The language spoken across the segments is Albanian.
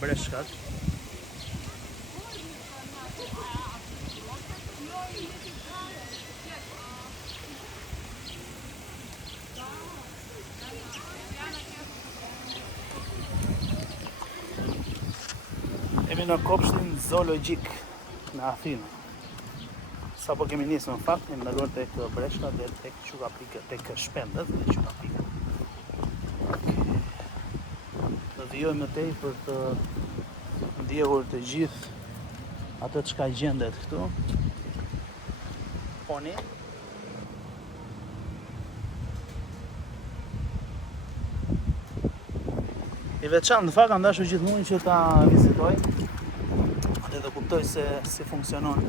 breshkat. Jemi në kopshtin zoologjik në Athinë. Sa po kemi nisë në fakt, kemi ndaluar tek breshkat dhe tek çukapikët, tek shpendët dhe çukapikët. Do vijojmë më tej për të ndjekur të gjithë atë çka gjendet këtu. Poni. I veçantë në fakt kam dashur gjithmonë që ta vizitoj dhe të kuptoj se si funksionon.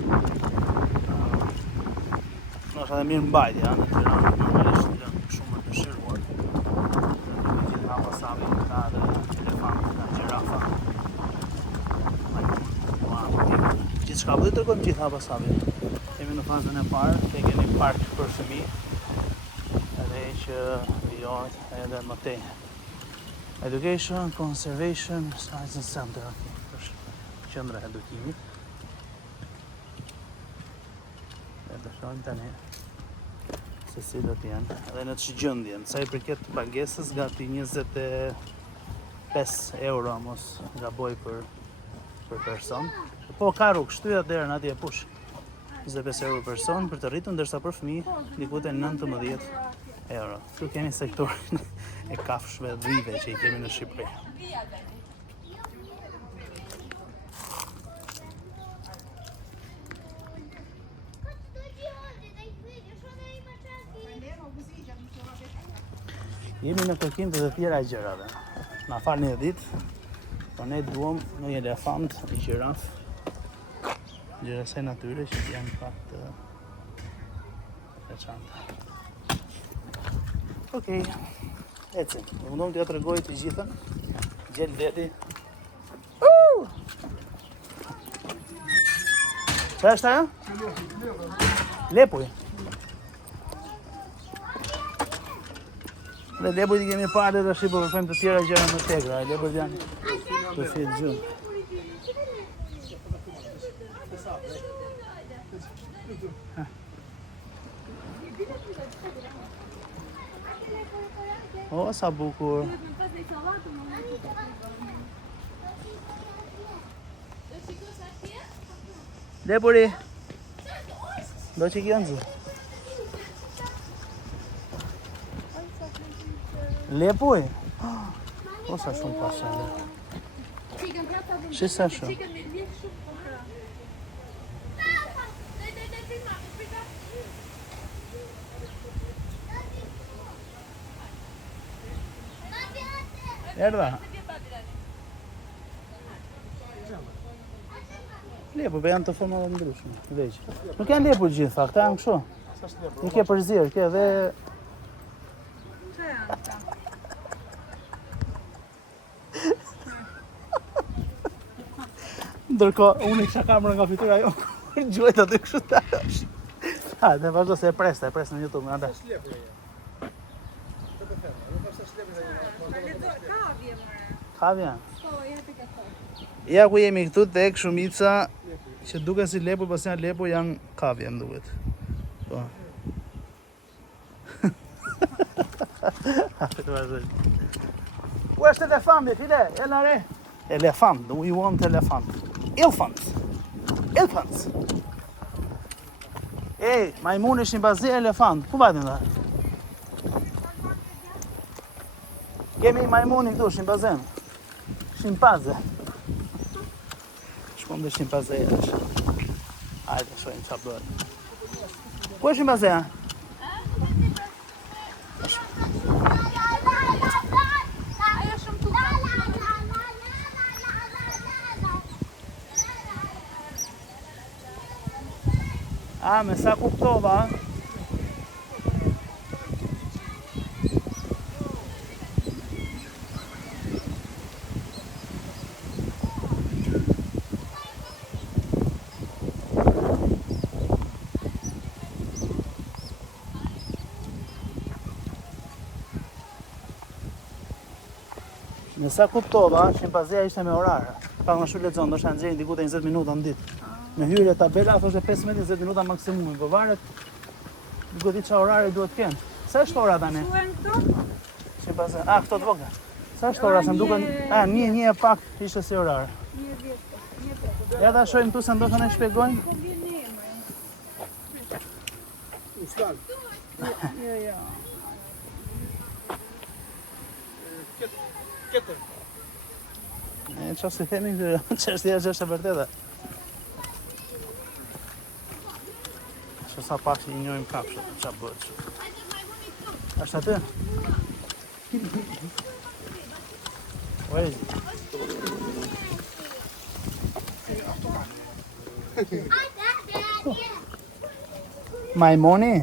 Është edhe mirë mbajtja në Tiranë, normalisht lënë shumë të dëshiruar. Gjithë nga pasavi, ka dhe elefant, ka gjirafa. Gjithçka po të tregojmë gjitha pasavi. Jemi në fazën e parë, ke keni park për fëmijë, edhe që vijohet edhe më tej. Education, Conservation, Science Center, është qendra e edukimit. Dhe shohim tani se si do të jenë edhe në ç'i gjendje. Sa i përket pagesës, gati 25 euro mos gaboj për person. Po ka rrugë, shtyja derën atje push. 25 euro për person për të rritur, ndërsa për fëmijë diku te 19 euro. Këtu kemi sektorin e kafshëve dhive që i kemi në Shqipëri. Jemi në kërkim të tjera gjërave. Na falni një ditë, po ne duam në elefant, një gjiraf, gjëra se natyre që janë fakt veçanta. Okej, ecim. Ne mundom t'ja tregoj të gjithën. Gjel deti. Çfarë është ajo? Lepuj. Dhe lepujt i kemi parë dhe tash po përfajmë të tjera gjëra më tegra. Lepujt janë të fitë gjumë. O, sa bukur. Lepuri. Do që kënë zë? Lepuj? O, sa shumë pasën. Shi sa shumë. Erdha. Lepu, be janë të forma dhe ndryshme, veç. Nuk janë lepu gjithë, fa, këta janë kështu. Nuk e përzirë, ke dhe... Ndërko, unë i kisha kamera nga fytyra jo, gjojt aty kështu të është. Ha, dhe vazhdo se e pres në YouTube, nga da. Kavja? Ja ku jemi këtu tek shumica që duke si lepu, pas janë lepu, janë kavja më duket. Po. Ku është elefanti, file? Elare? Elefant, we want elephant. Elephants. Elephants. Ej, majmuni shimpanze elefant. Ku vajtën dhe? Kemi majmuni këtu, shimpanzen. Shimpanze. Shkom dhe shimpanze e është. Hajde, shojnë qa bërë. Ku e shimpanze? A, me sa kuptova. Në Nësa kuptova, shimpazea ishte me orare. Pak më shumë lexon, ndoshta nxjerrin diku te 20 minuta në ditë. Me hyrje tabela thoshte 15-20 minuta maksimumi, po varet nuk di çfarë orari duhet të kenë. Sa është ora tani? Quhen këto? Shimpazea. Ah, këto të vogla. Sa është ora? Se më duken, një e pak ishte si orar. 1:10. Ja ta shohim këtu se ndoshta na shpjegojnë. Po vjen emri. Uslan. Jo. Ketër. Çfarë si themi këtë çështja është e vërtetë. Sa pak që i njojmë kapshët, qa bëhet që. Ashtë aty? Where is it? Μαϊμόνι.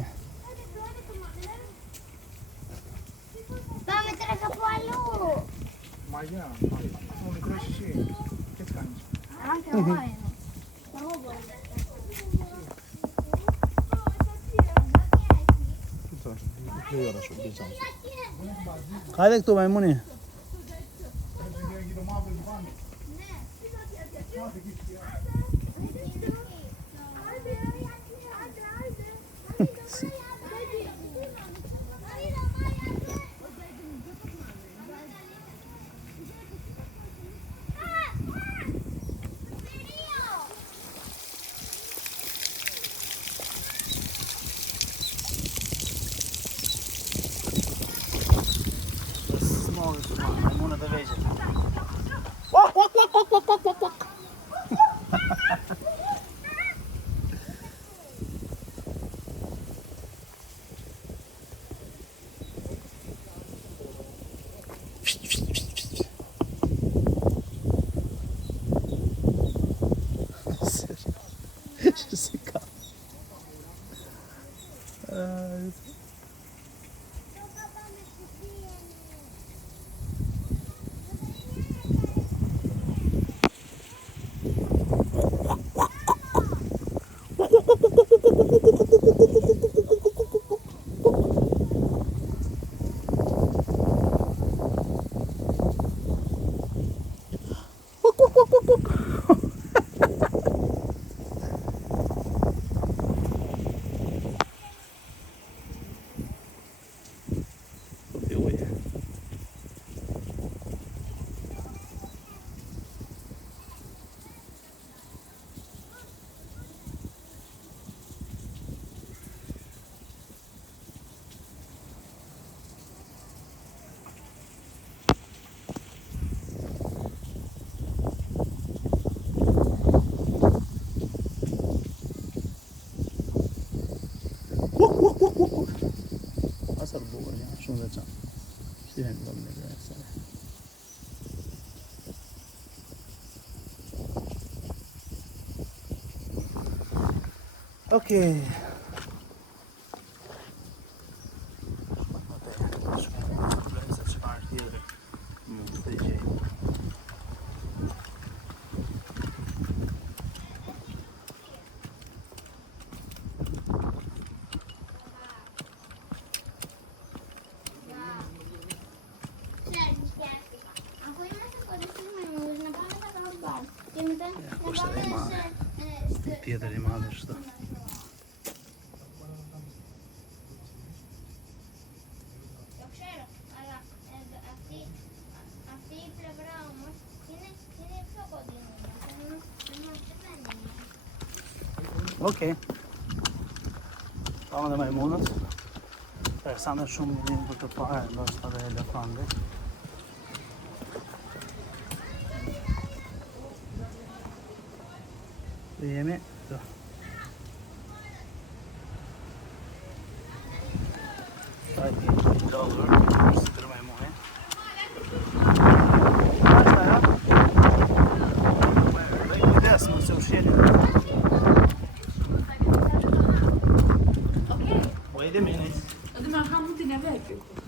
Πάμε τώρα κάπου αλλού. Μαγιά. Μου μικρός εσύ. Τι έτσι κάνεις. Α, και εγώ είμαι. Εγώ μπορώ. Hajde këtu majmuni. Majmunët e vegjël. Wak, wak, wak, wak, wak, wak, wak, wak. Si ka. Asar bukur ja, shumë veçantë. Si vjen vëmë në gresë. Okej. Tjetër I madh është. Okej. Pamë dhe majmunët. Interesante shumë një për të parë, ndoshta dhe elefantë. Dhe jemi këtu. $5 dollar.